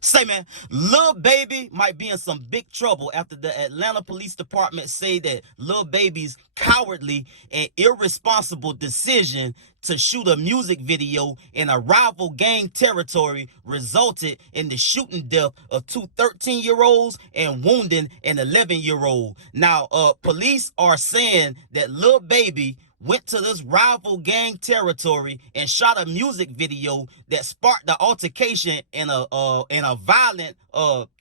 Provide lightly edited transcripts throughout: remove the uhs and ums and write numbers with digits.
Say, man, Lil Baby might be in some big trouble after the Atlanta Police Department say that Lil Baby's cowardly and irresponsible decision to shoot a music video in a rival gang territory resulted in the shooting death of two 13-year-olds and wounding an 11-year-old. Now, police are saying that Lil Baby went to this rival gang territory and shot a music video that sparked the altercation in a violent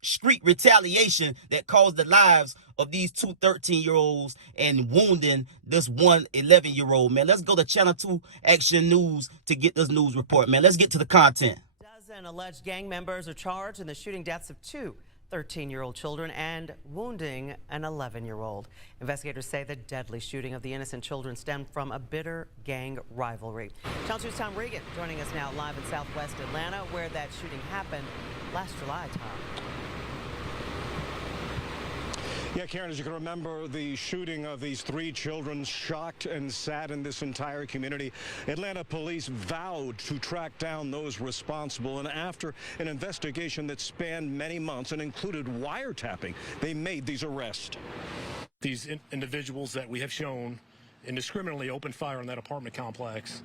street retaliation that caused the lives of these two 13-year-olds and wounding this one 11-year-old. Man, let's go to Channel 2 Action News to get this news report, man. Let's get to the content. Dozen alleged gang members are charged in the shooting deaths of two 13-year-old children and wounding an 11-year-old. Investigators say the deadly shooting of the innocent children stemmed from a bitter gang rivalry. Channel 2's Tom Regan joining us now live in Southwest Atlanta, where that shooting happened last July, Tom. Yeah, Karen, as you can remember, the shooting of these three children shocked and saddened this entire community. Atlanta police vowed to track down those responsible, and after an investigation that spanned many months and included wiretapping, they made these arrests. These individuals that we have shown indiscriminately opened fire on that apartment complex,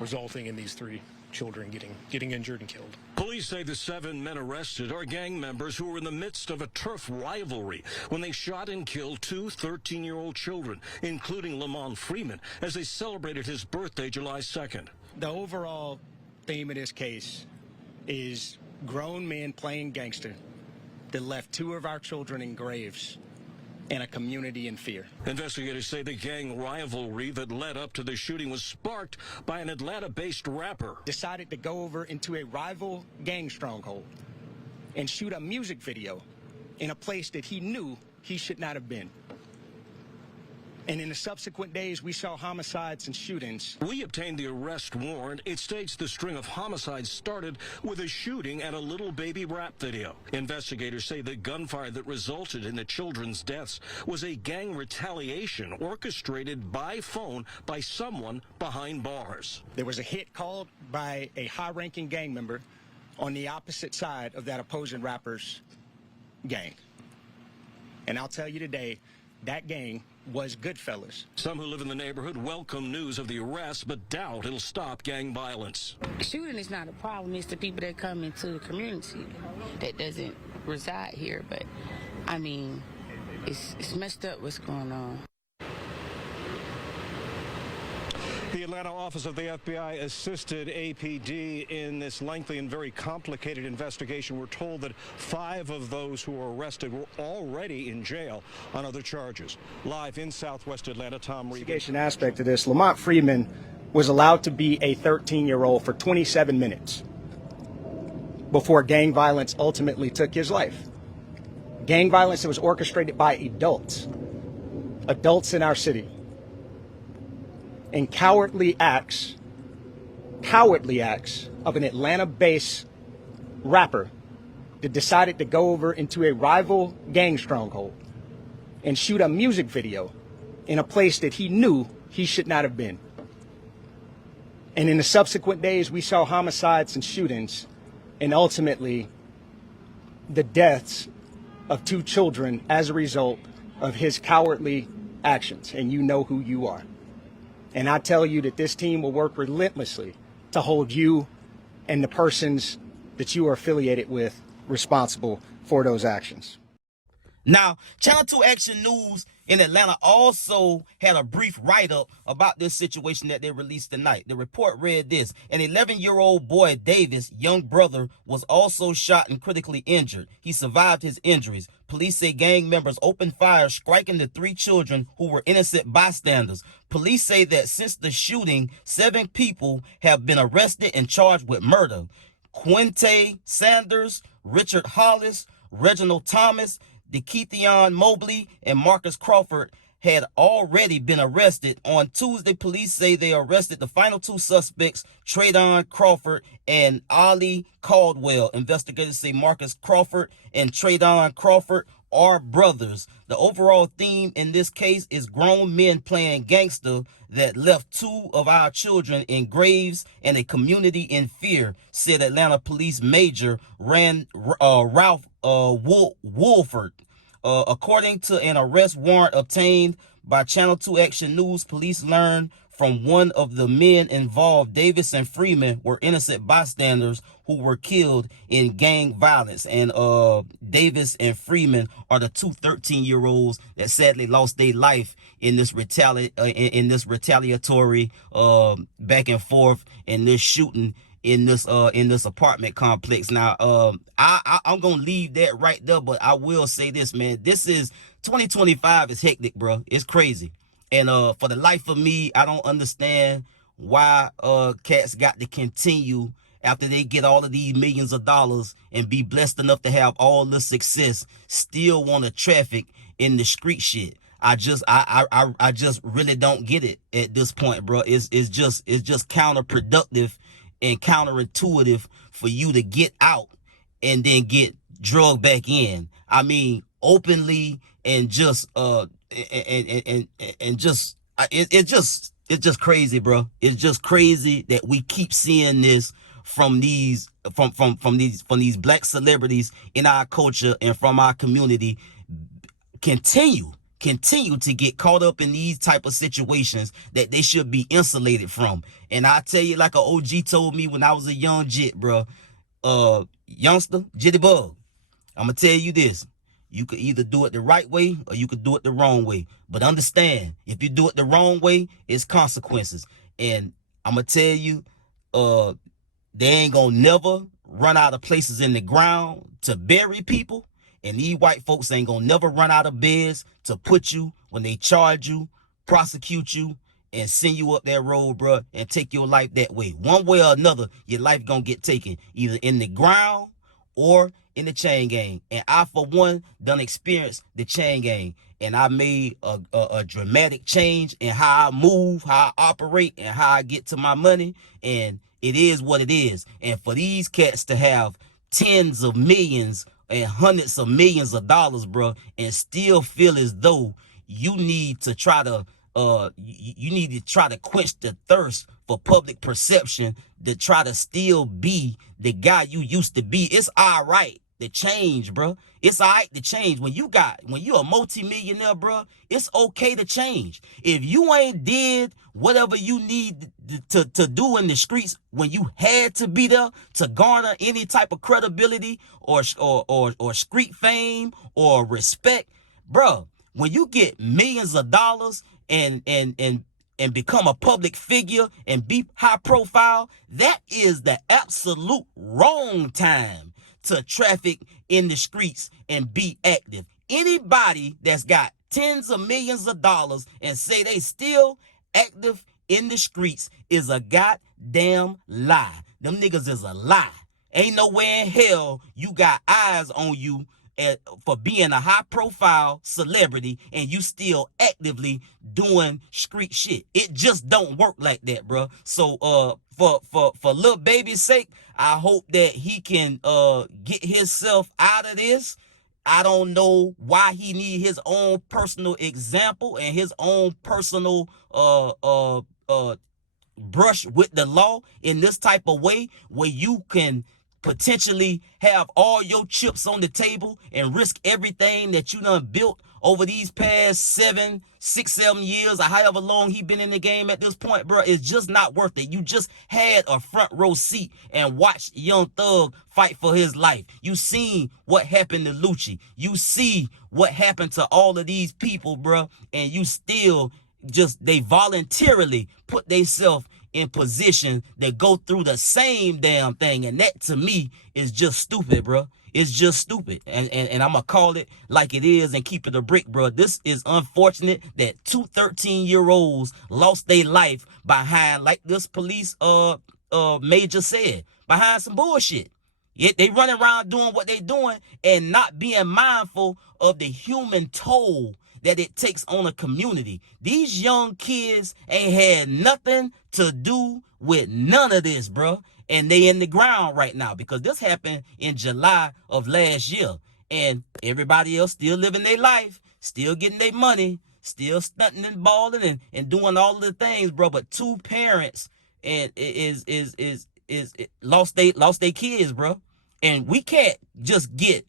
resulting in these three children getting injured and killed. Police say the 7 men arrested are gang members who were in the midst of a turf rivalry when they shot and killed two 13-year-old children, including Lamont Freeman, as they celebrated his birthday July 2nd. The overall theme of this case is grown men playing gangster that left 2 of our children in graves and a community in fear. Investigators say the gang rivalry that led up to the shooting was sparked by an Atlanta-based rapper. Decided to go over into a rival gang stronghold and shoot a music video in a place that he knew he should not have been. And in the subsequent days, we saw homicides and shootings. We obtained the arrest warrant. It states the string of homicides started with a shooting and a Lil Baby rap video. Investigators say the gunfire that resulted in the children's deaths was a gang retaliation orchestrated by phone by someone behind bars. There was a hit called by a high-ranking gang member on the opposite side of that opposing rapper's gang. And I'll tell you today, that gang was Goodfellas. Some who live in the neighborhood welcome news of the arrest, but doubt it'll stop gang violence. Shooting is not a problem. It's the people that come into the community that doesn't reside here. But, I mean, it's messed up what's going on. The Atlanta office of the FBI assisted APD in this lengthy and very complicated investigation. We're told that 5 of those who were arrested were already in jail on other charges. Live in Southwest Atlanta, Tom Regan. Investigation aspect of this, Lamont Freeman was allowed to be a 13-year-old for 27 minutes before gang violence ultimately took his life. Gang violence that was orchestrated by adults in our city. And cowardly acts of an Atlanta-based rapper that decided to go over into a rival gang stronghold and shoot a music video in a place that he knew he should not have been. And in the subsequent days, we saw homicides and shootings and ultimately the deaths of 2 children as a result of his cowardly actions. And you know who you are. And I tell you that this team will work relentlessly to hold you and the persons that you are affiliated with responsible for those actions. Now, Channel 2 Action News in Atlanta also had a brief write-up about this situation that they released tonight. The report read this: an 11-year-old boy, Davis, young brother, was also shot and critically injured. He survived his injuries. Police say gang members opened fire, striking the 3 children who were innocent bystanders. Police say that since the shooting, 7 people have been arrested and charged with murder. Quinte Sanders, Richard Hollis, Reginald Thomas, DeKeithion Mobley, and Marcus Crawford had already been arrested. On Tuesday, police say they arrested the final 2 suspects, Traydon Crawford and Ali Caldwell. Investigators say Marcus Crawford and Traydon Crawford are brothers. The overall theme in this case is grown men playing gangster that left 2 of our children in graves and a community in fear, said Atlanta Police Major Ralph Woolford. According to an arrest warrant obtained by Channel 2 Action News, police learned from one of the men involved, Davis and Freeman, were innocent bystanders who were killed in gang violence. And Davis and Freeman are the 2 13-year-olds that sadly lost their life in this retaliatory back and forth in this shooting in this apartment complex. Now I'm gonna leave that right there, but I will say this, man. This is 2025 is hectic, bro. It's crazy. And for the life of me, I don't understand why cats got to continue after they get all of these millions of dollars and be blessed enough to have all the success, still want to traffic in the street shit. I just really don't get it at this point, bro. It's just counterproductive and counterintuitive for you to get out and then get drugged back in. I mean, openly and just it's just crazy, bro. It's just crazy that we keep seeing this from these black celebrities in our culture and from our community continue to get caught up in these type of situations that they should be insulated from. And I tell you, like an OG told me when I was a young jit, bro, youngster, jitterbug, I'm gonna tell you this. You could either do it the right way or you could do it the wrong way. But understand, if you do it the wrong way, it's consequences. And I'm going to tell you, they ain't going to never run out of places in the ground to bury people. And these white folks ain't going to never run out of beds to put you when they charge you, prosecute you, and send you up that road, bro, and take your life that way. One way or another, your life going to get taken either in the ground or in the chain gang. And I, for one, done experienced the chain gang. And I made a dramatic change in how I move, how I operate, and how I get to my money. And it is what it is. And for these cats to have tens of millions and hundreds of millions of dollars, bro, and still feel as though you need to try to quench the thirst for public perception, to try to still be the guy you used to be. It's all right to change, bro. It's all right to change. When you're a multi-millionaire, bro, it's okay to change. If you ain't did whatever you need to do in the streets when you had to be there to garner any type of credibility or street fame or respect, bro, when you get millions of dollars and become a public figure and be high profile, that is the absolute wrong time to traffic in the streets and be active. Anybody that's got tens of millions of dollars and say they still active in the streets is a goddamn lie. Them niggas is a lie. Ain't nowhere in hell you got eyes on you for being a high profile celebrity and you still actively doing street shit. It just don't work like that, bro. So for Lil Baby's sake, I hope that he can get himself out of this. I don't know why he need his own personal example and his own personal brush with the law in this type of way where you can potentially have all your chips on the table and risk everything that you done built over these past 7 years or however long he been in the game at this point, bro. It's just not worth it. You just had a front row seat and watched Young Thug fight for his life. You seen what happened to Lucci. You see what happened to all of these people, bro. And you still they voluntarily put themselves in position that go through the same damn thing. And that to me is just stupid, bro. It's just stupid. And I'm gonna call it like it is and keep it a brick, bro. This is unfortunate that 2 13-year-olds lost their life behind, like this police major said, behind some bullshit. Yet they running around doing what they doing and not being mindful of the human toll that it takes on a community. These young kids ain't had nothing to do with none of this, bro. And they in the ground right now because this happened in July of last year. and everybody else still living their life, still getting their money, still stunting and balling and doing all of the things, bro. But two parents and lost their kids, bro. And we can't just get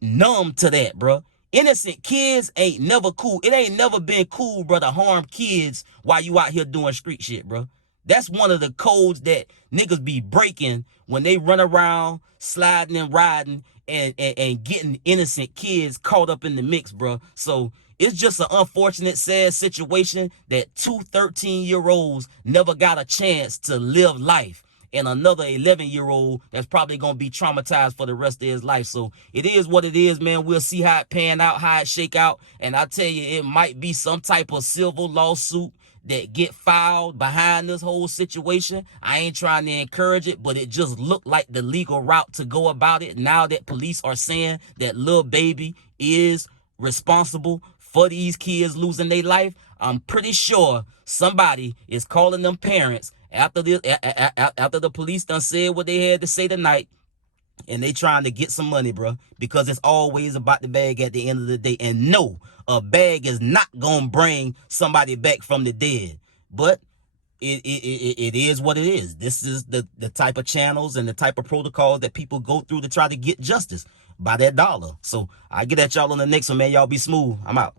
numb to that, bro. Innocent kids ain't never cool. It ain't never been cool, bro, to harm kids while you out here doing street shit, bro. That's one of the codes that niggas be breaking when they run around sliding and riding and getting innocent kids caught up in the mix, bro. So it's just an unfortunate, sad situation that two 13-year-olds never got a chance to live life, and another 11-year-old that's probably going to be traumatized for the rest of his life. So it is what it is, man. We'll see how it pan out, how it shake out. And I tell you, it might be some type of civil lawsuit that get filed behind this whole situation. I ain't trying to encourage it, but it just looked like the legal route to go about it now that police are saying that Lil Baby is responsible for these kids losing their life. I'm pretty sure somebody is calling them parents after the police done said what they had to say tonight, and they trying to get some money, bro, because it's always about the bag at the end of the day. And no, a bag is not gonna bring somebody back from the dead, but it is what it is. This is the type of channels and the type of protocols that people go through to try to get justice by that dollar. So I get at y'all on the next one, man. Y'all be smooth. I'm out.